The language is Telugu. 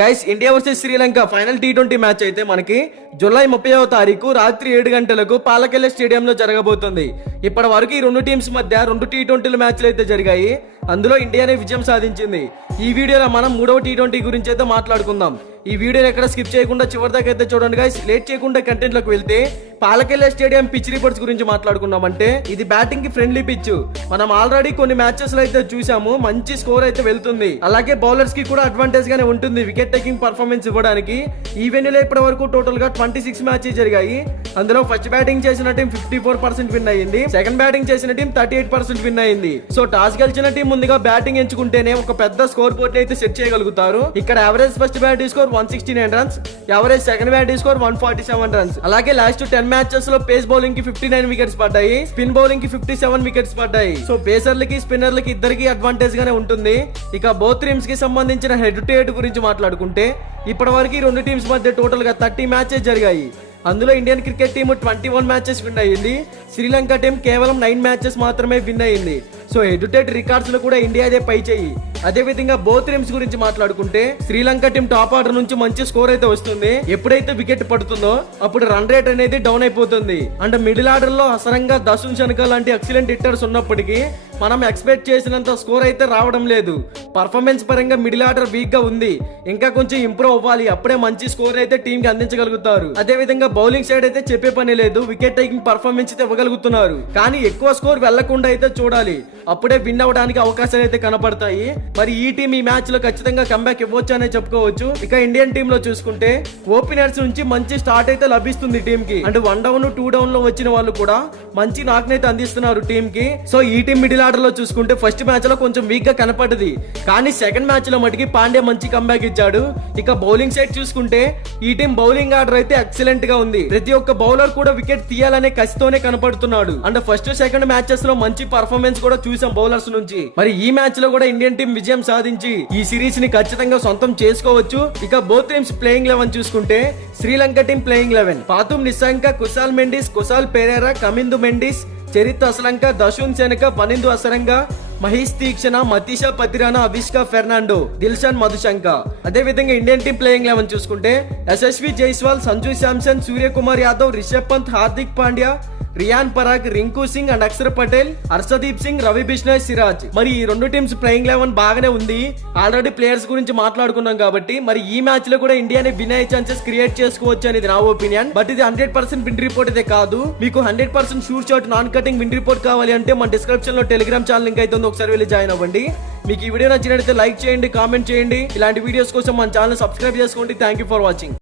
Guys India versus Sri Lanka final T20 match అయితే మనకి జూలై 30వ తారీఖు రాత్రి 7 గంటలకు పాలకెల్లె స్టేడియంలో జరగబోతుంది. ఇప్పటి వరకు ఈ రెండు టీమ్స్ మధ్య 2 టీ20 మ్యాచ్లు అయితే జరిగాయి. అందులో ఇండియానే విజయం సాధించింది. ఈ వీడియోలో మనం 3వ టీ20 గురించి అయితే మాట్లాడుకుందాం. ఈ వీడియోని ఎక్కడ స్కిప్ చేయకుండా చివరి దాకా అయితే చూడండి గైస్. లేట్ చేయకుండా కంటెంట్ లోకి వెళ్తే పాలకెల్లె స్టేడియం పిచ్ రిపోర్ట్స్ గురించి మాట్లాడుకున్నామంటే ఇది బ్యాటింగ్ కి ఫ్రెండ్లీ పిచ్. మనం ఆల్రెడీ కొన్ని మ్యాచెస్ లో అయితే చూసాము, మంచి స్కోర్ అయితే వెళ్తుంది. అలాగే బౌలర్స్ కి కూడా అడ్వాంటేజ్ గానే ఉంటుంది వికెట్ టేకింగ్ పర్ఫార్మెన్స్ ఇవ్వడానికి. ఈ వెన్యూలో ఇప్పటి వరకు టోటల్ గా 26 మ్యాచెస్ జరిగాయి. అందులో ఫస్ట్ బ్యాటింగ్ చేసిన టీం 54% విన్ అయ్యింది, సెకండ్ బ్యాటింగ్ చేసిన టీం 38% విన్ అయ్యింది. సో టాస్ గెలిచిన టీం ముందుగా బ్యాటింగ్ ఎంచుకుంటేనే ఒక పెద్ద స్కోర్ బోర్డ్ అయితే సెట్ చేయగలుగుతారు. ఇక్కడ average first batting score 169 runs, average second batting score 147 runs. అలాగే లాస్ట్ 10 మ్యాచెస్ లో పేస్ బౌలింగ్ కి 59 వికెట్స్ పడ్డాయి, స్పిన్ బౌలింగ్ కి 57 వికెట్స్ పడ్డాయి. సో పేసర్లకి స్పిన్నర్లకి ఇద్దరికి అడ్వాంటేజ్ గానే ఉంటుంది. ఇక బోత్ టీమ్స్ కి సంబంధించిన హెడ్ టు హెడ్ గురించి మాట్లాడుకుంటే ఇప్పటి వరకు ఈ రెండు టీమ్స్ మధ్య టోటల్ గా 30 మ్యాచెస్ జరిగాయి. అందులో Indian cricket team 21 matches win అయ్యింది, శ్రీలంక టీం కేవలం 9 మ్యాచెస్ మాత్రమే విన్ అయ్యింది. So head to head records లో కూడా ఇండియా అదే పై చేయి. అదే విధంగా బోత్ టీమ్స్ గురించి మాట్లాడుకుంటే శ్రీలంక టీం టాప్ ఆర్డర్ నుంచి మంచి స్కోర్ అయితే వస్తుంది. ఎప్పుడైతే వికెట్ పడుతుందో అప్పుడు రన్ రేట్ అనేది డౌన్ అయిపోతుంది. అండ్ మిడిల్ ఆర్డర్ లో అసరంగా దశున్ శనక లాంటి ఎక్సలెంట్ హిట్టర్స్ ఉన్నప్పటికీ మనం ఎక్స్పెక్ట్ చేసినంత స్కోర్ అయితే రావడం లేదు. పర్ఫార్మెన్స్ పరంగా మిడిల్ ఆర్డర్ వీక్ గా ఉంది, ఇంకా కొంచెం ఇంప్రూవ్ అవ్వాలి. అప్పుడే మంచి స్కోర్ అయితే టీం కి అందించగలుగుతారు. అదే విధంగా బౌలింగ్ సైడ్ అయితే చెప్పే పని లేదు, వికెట్ టేకింగ్ పర్ఫార్మెన్స్ అయితే ఇవ్వగలుగుతున్నారు. కానీ ఎక్కువ స్కోర్ వెళ్లకుండా అయితే చూడాలి, అప్పుడే విన్ అవడానికి అవకాశాలు అయితే కనపడతాయి. మరి ఈ టీం ఈ మ్యాచ్ లో ఖచ్చితంగా కంబ్యాక్ ఇవ్వచ్చు అనే చెప్పుకోవచ్చు. ఇక ఇండియన్ టీమ్ లో చూసుకుంటే ఓపెనర్స్ నుంచి మంచి స్టార్ట్ అయితే లభిస్తుంది టీం కి. అండ్ 1 డౌన్ 2 డౌన్ లో వచ్చిన వాళ్ళు కూడా మంచి నాక్ అయితే అందిస్తున్నారు టీం కి. సో ఈ టీం మిడిల్ ఆర్డర్ లో చూసుకుంటే ఫస్ట్ మ్యాచ్ లో కొంచెం వీక్ గా కనపడది, కానీ సెకండ్ మ్యాచ్ లో మటుకి పాండ్యా మంచి కంబ్యాక్ ఇచ్చాడు. ఇక బౌలింగ్ సైడ్ చూసుకుంటే ఈ టీం బౌలింగ్ ఆర్డర్ అయితే ఎక్సలెంట్ గా ఉంది. ప్రతి ఒక్క బౌలర్ కూడా వికెట్ తీయాలనే కసితోనే కనపడుతున్నాడు. అండ్ ఫస్ట్ సెకండ్ మ్యాచెస్ లో మంచి పర్ఫార్మెన్స్ కూడా చూసాం బౌలర్స్ నుంచి. మరి ఈ మ్యాచ్ లో కూడా ఇండియన్ టీం విజయం సాధించి ఈ సిరీస్ ని ఖచ్చితంగా సొంతం చేసుకోవచ్చు. ఇక బోత్ టీమ్స్ ప్లేయింగ్ 11 చూసుకుంటే శ్రీలంక టీం ప్లేయింగ్ 11 పాతుమ్ నిశాంక, కుశాల్ మెండిస్, కుశాల్ పెరేరా, కమిందు మెండిస్, చరిత్ అసలంక, దశున్ శనక, పనిందు అసరంగా, మహేష్ తీక్షణ, మతీషా పతిరానా, అవిష్కా ఫెర్నాండో, దిల్షన్ మధుశంక. అదే విధంగా ఇండియన్ టీం ప్లేయింగ్ 11 చూసుకుంటే యశస్వి జైస్వాల్, సంజు శాంసన్, సూర్యకుమార్ యాదవ్, రిషబ్ పంత్, హార్దిక్ పాండ్యా, రియాన్ పరాగ్, రింకు సింగ్ అండ్ అక్షర్ పటేల్, హర్షదీప్ సింగ్, రవి బిష్ణోయ్, సిరాజ్. మరి ఈ రెండు టీమ్స్ ప్లేయింగ్ 11 బాగానే ఉంది. ఆల్రెడీ ప్లేయర్స్ గురించి మాట్లాడుకున్నాం కాబట్టి మరి ఈ మ్యాచ్ లో కూడా ఇండియాని విన్ అయ్యే ఛాన్సెస్ క్రియేట్ చేసుకోవచ్చు అనేది నా ఒపీనియన్. బట్ ఇది 100% విన్ రిపోర్ట్ అయితే కాదు. మీకు 100% sure shot non cutting win report కావాలి అంటే మన డిస్క్రిప్షన్ లో టెలిగ్రామ్ ఛానల్ లింక్ అయితే ఉంది, ఒకసారి వెళ్ళి జాయిన్ అవ్వండి. మీకు ఈ వీడియో నచ్చినట్లయితే లైక్ చేయండి, కామెంట్ చేయండి. ఇలాంటి వీడియోస్ కోసం మన ఛానల్ సబ్స్క్రైబ్ చేసుకోండి. Thank you for watching.